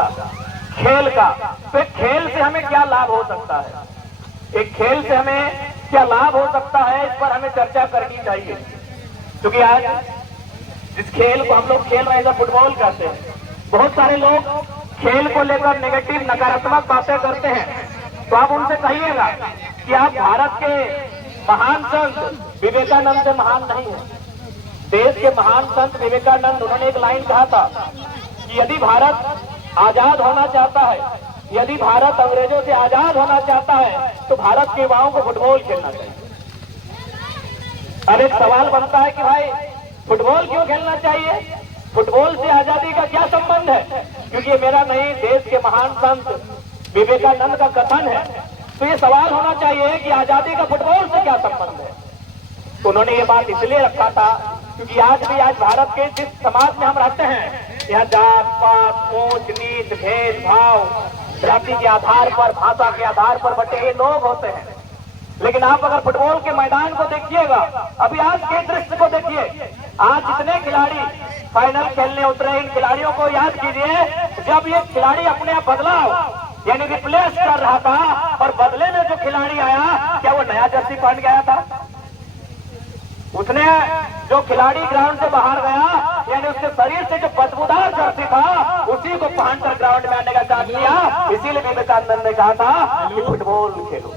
का, खेल का। तो खेल से हमें क्या लाभ हो सकता है, एक खेल से हमें क्या लाभ हो सकता है, इस पर हमें चर्चा करनी चाहिए। क्योंकि आज जिस खेल को हम लोग खेल रहे हैं फुटबॉल कहते हैं, बहुत सारे लोग खेल को लेकर नेगेटिव नकारात्मक बातें करते हैं। तो आप उनसे कहिएगा कि आप भारत के महान संत विवेकानंद से महान नहीं है। देश के महान संत विवेकानंद, उन्होंने एक लाइन कहा था कि यदि भारत आजाद होना चाहता है, यदि भारत अंग्रेजों से आजाद होना चाहता है, तो भारत के युवाओं को फुटबॉल खेलना चाहिए। अब एक सवाल बनता है कि भाई फुटबॉल क्यों खेलना चाहिए, फुटबॉल से आजादी का क्या संबंध है? क्योंकि ये मेरा नहीं, देश के महान संत विवेकानंद का कथन है। तो ये सवाल होना चाहिए कि आजादी का फुटबॉल से क्या संबंध है। तो उन्होंने ये बात इसलिए रखा था क्योंकि आज भारत के जिस समाज में हम रहते हैं, यहाँ जात पात, ऊंच नीच, भेदभाव, जाति के आधार पर, भाषा के आधार पर बटे ये लोग होते हैं। लेकिन आप अगर फुटबॉल के मैदान को देखिएगा, अभी आज के दृश्य को देखिए, आज जितने खिलाड़ी फाइनल खेलने उतरे, इन खिलाड़ियों को याद कीजिए, जब ये खिलाड़ी अपने आप बदलाव यानी रिप्लेस कर रहा था और बदले में जो खिलाड़ी आया, क्या वो नया जर्सी पहन गया था? उसने जो खिलाड़ी ग्राउंड से बाहर गया, यानी उसके शरीर से जो बदबूदार जर्सी था, उसी को पहनकर ग्राउंड में आने का चाह किया। इसीलिए विवेकानंद ने कहा था कि फुटबॉल खेलो।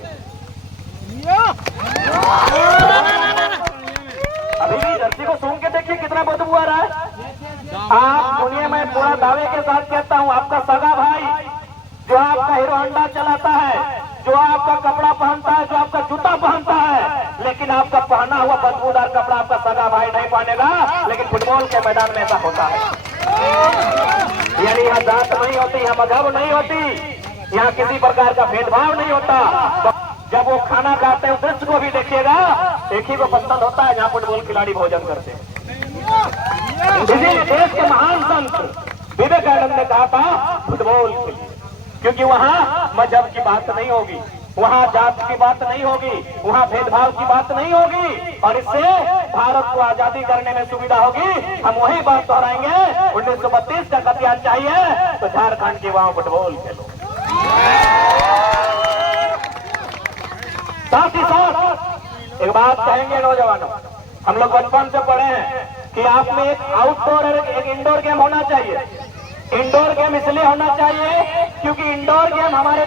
अभी भी जर्सी को सूंघ के देखिए कितना बदबू आ रहा है। आप दुनिया में पूरा दावे के साथ कहता हूँ, आपका सगा भाई जो आपका हीरो होंडा चलाता है, जो आपका कपड़ा पहनता है, जो आपका जूता पहनता है, लेकिन आपका पहना हुआ बदबूदार कपड़ा आपका सगा भाई नहीं पहनेगा। लेकिन फुटबॉल के मैदान में ऐसा होता है। यानी यहाँ जात नहीं होती, यहाँ मजहब नहीं होती, यहाँ किसी प्रकार का भेदभाव नहीं होता। तो जब वो खाना खाते हैं, उस दृश्य को भी देखिएगा, एक ही को पसंद होता है जहाँ फुटबॉल खिलाड़ी भोजन करते हैं। इसीलिए देश के महान संत विवेकानंद ने कहा था फुटबॉल खेलिए, क्योंकि वहाँ मजहब की बात नहीं होगी, वहाँ जात की बात नहीं होगी, वहाँ भेदभाव की बात नहीं होगी, और इससे भारत को आजादी करने में सुविधा होगी। हम वही बात दोहराएंगे, 1932 का कतियान चाहिए तो झारखंड के वहाँ फुटबॉल खेलो। साथ ही साथ एक बात कहेंगे नौजवानों, हम लोग बचपन से पढ़े हैं कि आप में एक आउटडोर और एक इंडोर गेम होना चाहिए। इंडोर गेम इसलिए होना चाहिए क्योंकि इंडोर गेम हमारे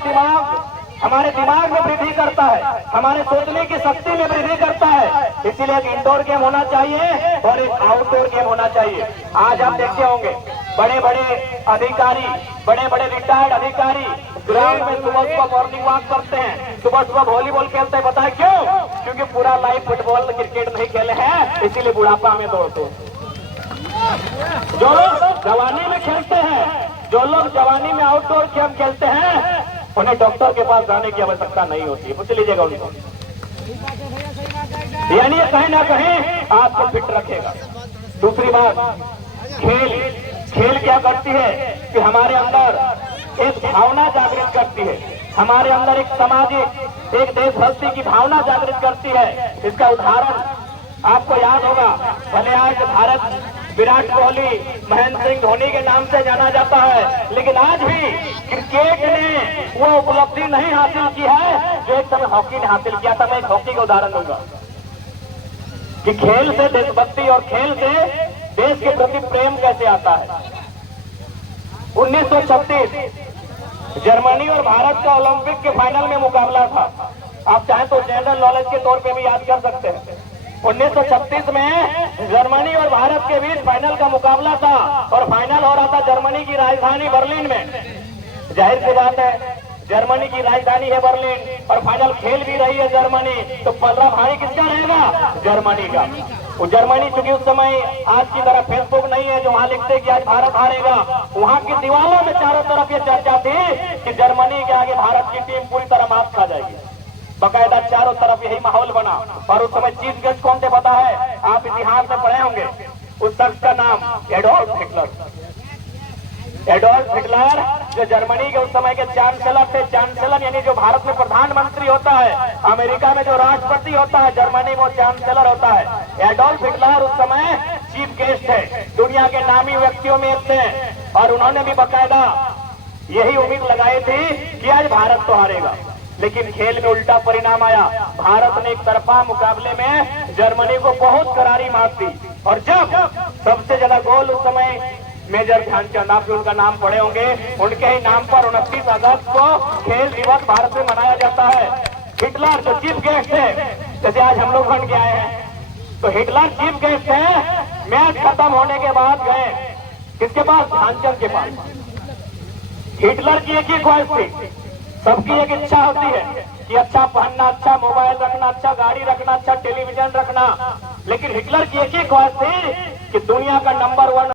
दिमाग में वृद्धि करता है, हमारे सोचने की शक्ति में वृद्धि करता है। इसीलिए एक इंडोर गेम होना चाहिए और एक आउटडोर गेम होना चाहिए। आज आप देखते होंगे बड़े बड़े अधिकारी, बड़े बड़े रिटायर्ड अधिकारी ग्राउंड में सुबह मॉर्निंग वॉक करते हैं, सुबह वॉलीबॉल खेलते हैं। बताए क्यों? क्योंकि पूरा लाइफ फुटबॉल क्रिकेट नहीं खेले हैं, इसीलिए बुढ़ापा में दौड़ते हैं। जो लोग जवानी में खेलते हैं, जो लोग जवानी में आउटडोर गेम खेलते हैं, उन्हें डॉक्टर के पास जाने की आवश्यकता नहीं होती है। पूछ लीजिएगा उनको। यानी कहीं ना कहीं आपको फिट रखेगा। दूसरी बात, खेल क्या करती है कि हमारे अंदर एक भावना जागृत करती है, हमारे अंदर एक सामाजिक, एक देशभक्ति की भावना जागृत करती है। इसका उदाहरण आपको याद होगा, भले आज भारत विराट कोहली, महेंद्र सिंह धोनी के नाम से जाना जाता है, लेकिन आज भी क्रिकेट ने वो उपलब्धि नहीं हासिल की है जो एक समय हॉकी ने हासिल किया था। मैं एक हॉकी का उदाहरण दूंगा कि खेल से देशभक्ति और खेल से देश के प्रति प्रेम कैसे आता है। 1936 जर्मनी और भारत का ओलंपिक के फाइनल में मुकाबला था। आप चाहें तो जनरल नॉलेज के तौर पे भी याद कर सकते हैं। 1936 में जर्मनी और भारत के बीच फाइनल का मुकाबला था और फाइनल हो रहा था जर्मनी की राजधानी बर्लिन में। जाहिर सी बात है, जर्मनी की राजधानी है बर्लिन और फाइनल खेल भी रही है जर्मनी, तो पलड़ा भारी किसका रहेगा? जर्मनी का। वो जर्मनी चूंकि उस समय आज की तरह फेसबुक नहीं है जो वहां लिखते कि आज भारत हारेगा, वहां की दीवारों में चारों तरफ ये चर्चा थी कि जर्मनी के आगे भारत की टीम पूरी तरह मात खा जाएगी। बकायदा चारों तरफ यही माहौल बना। और उस समय चीफ गेस्ट कौन थे पता है? आप इतिहास में पढ़े होंगे। उस शख्स का नाम एडोल्फ हिटलर। एडोल्फ हिटलर जो जर्मनी के उस समय के चांसलर थे। चांसलर यानी जो भारत में प्रधानमंत्री होता है, अमेरिका में जो राष्ट्रपति होता है, जर्मनी में वो चांसलर होता है। एडोल्फ हिटलर उस समय चीफ गेस्ट थे, दुनिया के नामी व्यक्तियों में एक थे। और उन्होंने भी बकायदा यही उम्मीद लगाई थी कि आज भारत तो हारेगा, लेकिन खेल में उल्टा परिणाम आया। भारत ने एक तरफा मुकाबले में जर्मनी को बहुत करारी मात दी। और जब सबसे ज्यादा गोल उस समय मेजर ध्यानचंद, आप जो उनका नाम पढ़े होंगे, उनके ही नाम पर 29 अगस्त को खेल दिवस भारत में मनाया जाता है। हिटलर जो चीफ गेस्ट है, जैसे आज हम लोग बन के आए हैं, तो हिटलर चीफ गेस्ट है। मैच खत्म होने के बाद गए किसके पास? ध्यानचंद के पास। हिटलर की एक ही ख्वाहिश थी, सबकी एक इच्छा होती है कि अच्छा पहनना, अच्छा मोबाइल रखना, अच्छा गाड़ी रखना, अच्छा टेलीविजन रखना, लेकिन हिटलर की एक ही ख्वाहिश थी कि दुनिया का नंबर 1